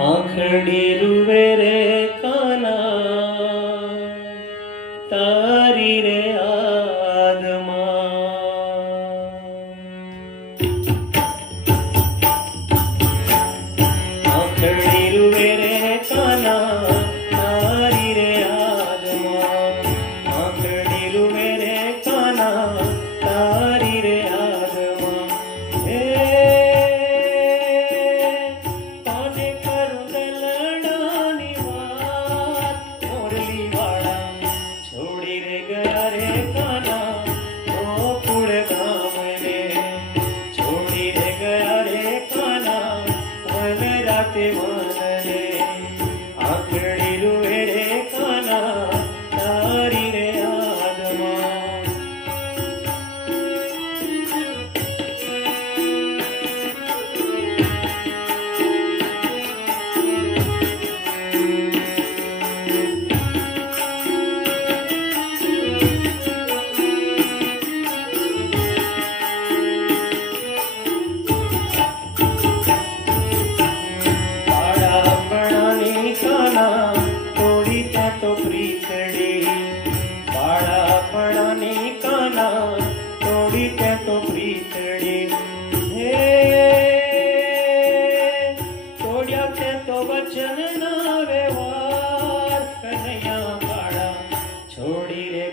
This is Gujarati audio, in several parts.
આંખડી રૂવે રે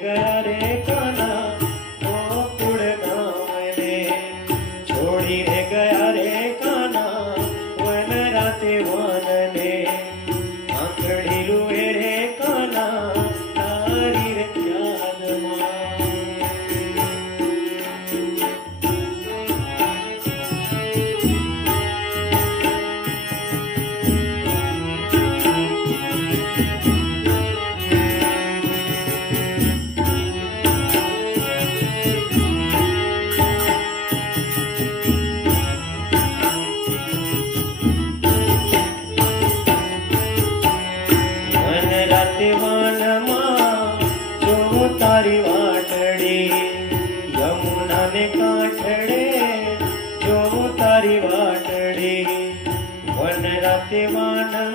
Yeah. તારી વાટડી યમુના ને કાંઠડે જોઉં તારી વાટડી. વન રાતે વાનમ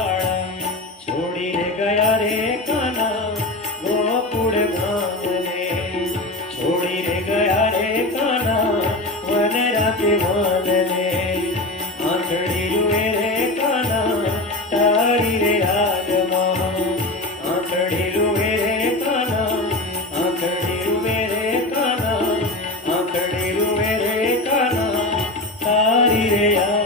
yeah.